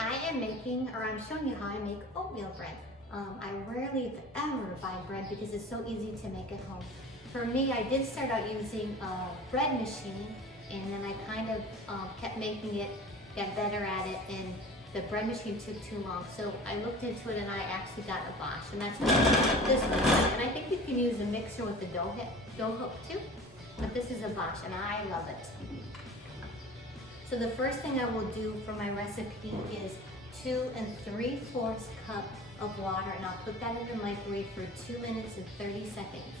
I am making, or I'm showing you how I make oatmeal bread. I rarely if ever buy bread because it's so easy to make at home. For me, I did start out using a bread machine, and then I kind of kept making it, got better at it, and the bread machine took too long. So I looked into it and I actually got a Bosch, and that's what this one is. And I think you can use a mixer with the dough hook too, but this is a Bosch and I love it. So the first thing I will do for my recipe is 2 3/4 cup of water, and I'll put that in the microwave for 2 minutes and 30 seconds.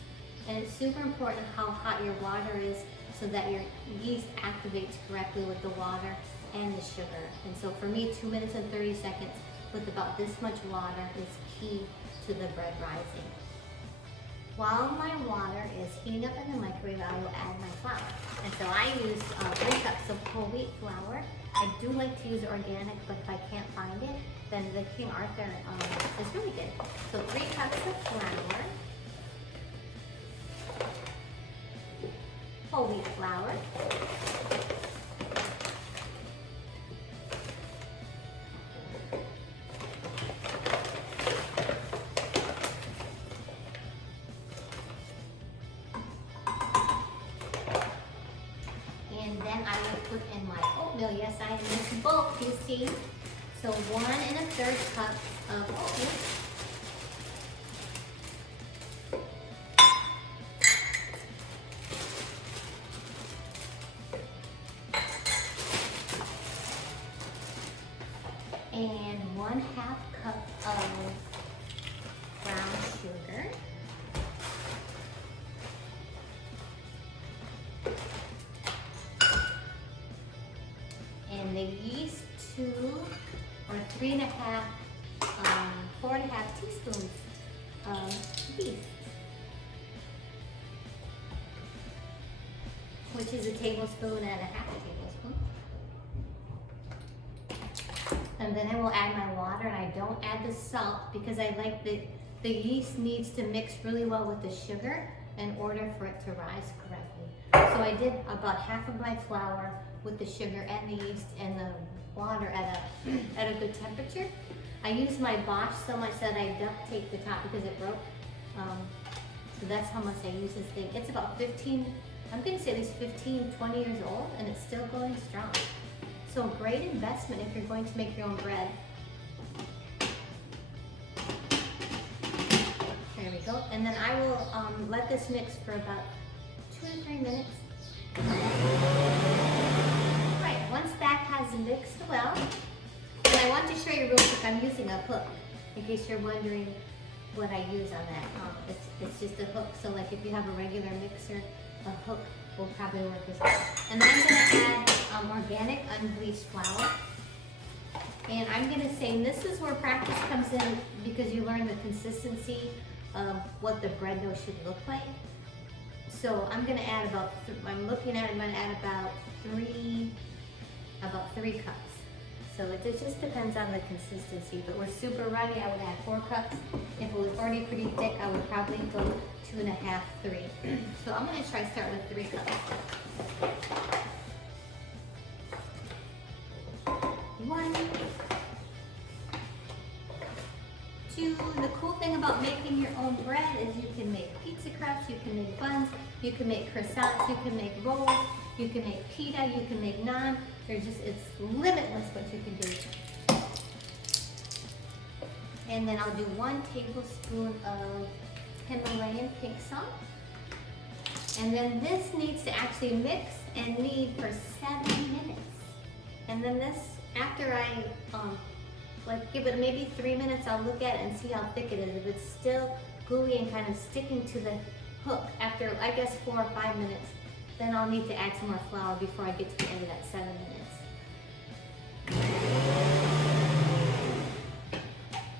And it's super important how hot your water is so that your yeast activates correctly with the water and the sugar. And so for me, 2 minutes and 30 seconds with about this much water is key to the bread rising. While my water is heating up in the microwave, I will add my flour. And so I use 3 cups of whole wheat flour. I do like to use organic, but if I can't find it, then the King Arthur is really good. So 3 cups of flour, whole wheat flour, and then I will put in my oatmeal. Yes, I mix both, you see. So 1 1/3 cup of oatmeal. And 1/2 cup of brown sugar. And the yeast, 2 or 3.5, 4.5 teaspoons of yeast, which is a tablespoon and a half a tablespoon. And then I will add my water, and I don't add the salt because I like the yeast needs to mix really well with the sugar in order for it to rise correctly. So I did about half of my flour with the sugar and the yeast and the water at a good temperature. I used my Bosch so much that I duct taped the top because it broke. So that's how much I use this thing. It's about 15, I'm gonna say at least 15, 20 years old, and it's still going strong. So great investment if you're going to make your own bread. There we go. And then I will let this mix for about 2 to 3 minutes. Right, once that has mixed well, and I want to show you real quick, I'm using a hook, in case you're wondering what I use on that. It's just a hook, so like if you have a regular mixer, a hook will probably work as well. And then I'm gonna add organic unbleached flour. And I'm gonna say, and this is where practice comes in because you learn the consistency of what the bread dough should look like. So I'm gonna add about, I'm gonna add about 3 cups. So it just depends on the consistency, but we're super runny, I would add 4 cups. If it was already pretty thick, I would probably go 2.5, 3. So I'm gonna start with 3 cups. 1, 2. The cool thing about making your own bread is you can make pizza crusts, you can make buns, you can make croissants, you can make rolls, you can make pita, you can make naan. It's limitless what you can do. And then I'll do 1 tablespoon of Himalayan pink salt. And then this needs to actually mix and knead for 7 minutes. And then this, after I give it maybe 3 minutes, I'll look at it and see how thick it is. If it's still gooey and kind of sticking to the hook after, I guess, 4 or 5 minutes, then I'll need to add some more flour before I get to the end of that 7 minutes.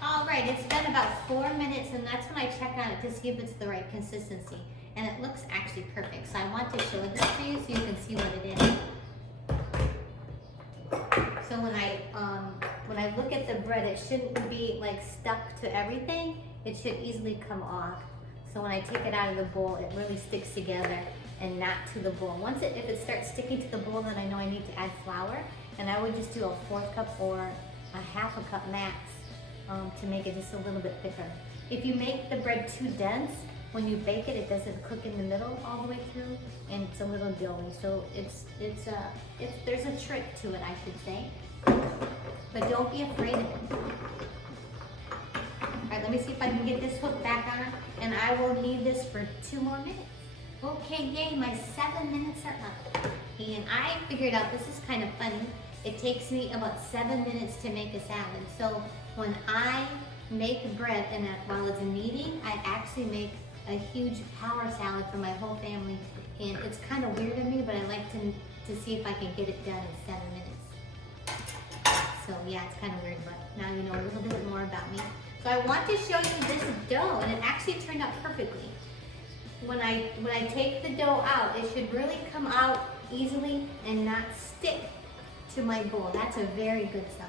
All right, it's been about 4 minutes, and that's when I check on it to see if it's the right consistency. And it looks actually perfect. So I want to show this to you so you can see what it is. So when I look at the bread, it shouldn't be like stuck to everything. It should easily come off. So when I take it out of the bowl, it really sticks together and not to the bowl. If it starts sticking to the bowl, then I know I need to add flour. And I would just do a 1/4 cup or a half a cup max to make it just a little bit thicker. If you make the bread too dense, when you bake it, it doesn't cook in the middle all the way through, and it's a little doughy. So there's a trick to it, I should say. But don't be afraid of it. All right, let me see if I can get this hook back on, and I will leave this for 2 more minutes. Okay, yay, my 7 minutes are up. And I figured out, this is kind of funny, it takes me about 7 minutes to make a salad. So when I make bread, and while it's kneading, I actually make a huge power salad for my whole family. And it's kind of weird to me, but I like to see if I can get it done in 7 minutes. So yeah, it's kind of weird, but now you know a little bit more about me. So I want to show you this dough, and it actually turned out perfectly. When I take the dough out, it should really come out easily and not stick to my bowl. That's a very good sign.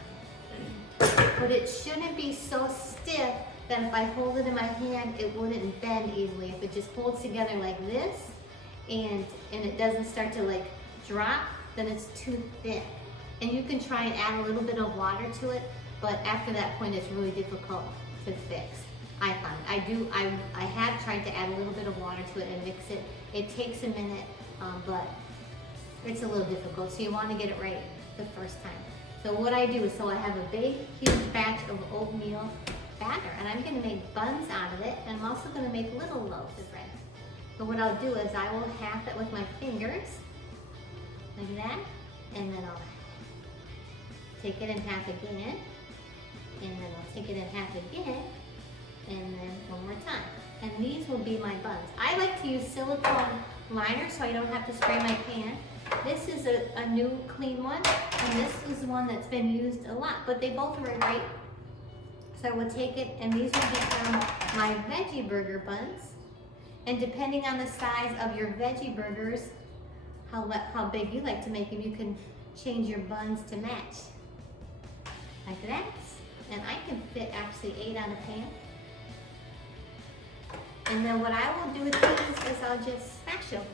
But it shouldn't be so stiff that if I hold it in my hand, it wouldn't bend easily. If it just holds together like this, and it doesn't start to like drop, then it's too thick. And you can try and add a little bit of water to it, but after that point, it's really difficult to fix. I find. I have tried to add a little bit of water to it and mix it. It takes a minute, but it's a little difficult, so you want to get it right the first time. So what I do is, I have a big, huge batch of oatmeal batter, and I'm going to make buns out of it, and I'm also going to make little loaves of bread. So what I'll do is I will half it with my fingers, like that, and then I'll take it in half again, and then I'll take it in half again, and then one more time. And these will be my buns. I like to use silicone liners so I don't have to spray my pan. This is a new clean one, and this is one that's been used a lot, but they both are right. So I will take it, and these will become my veggie burger buns. And depending on the size of your veggie burgers, how big you like to make them, you can change your buns to match. Like that. And I can fit actually 8 on a pan. And then what I will do with these is I'll just smash them.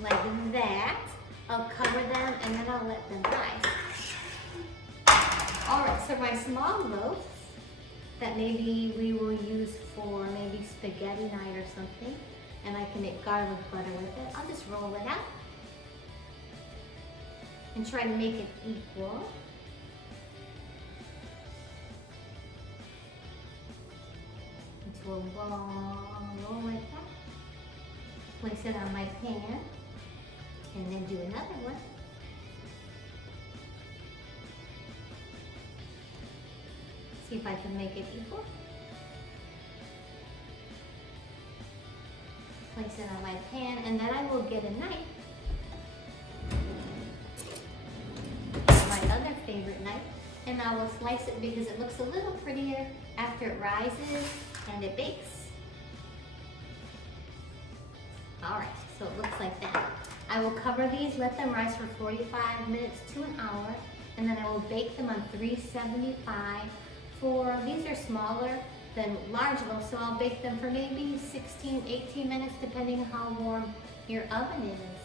Like that. I'll cover them and then I'll let them rise. Alright, so my small loaves that maybe we will use for maybe spaghetti night or something, and I can make garlic butter with it. I'll just roll it out and try to make it equal. Into a long roll like that. Place it on my pan, and then do another one. See if I can make it equal. Place it on my pan, and then I will get a knife. My other favorite knife, and I will slice it because it looks a little prettier after it rises and it bakes. All right, so it looks like that. I will cover these, let them rise for 45 minutes to an hour, and then I will bake them on 375 for, these are smaller than large loaves, so I'll bake them for maybe 16, 18 minutes, depending on how warm your oven is.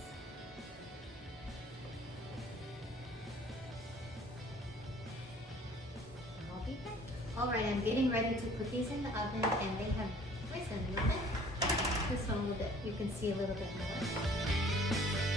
I'll be back. All right, I'm getting ready to put these in the oven, and they have risen a little bit. This one a little bit, you can see a little bit more.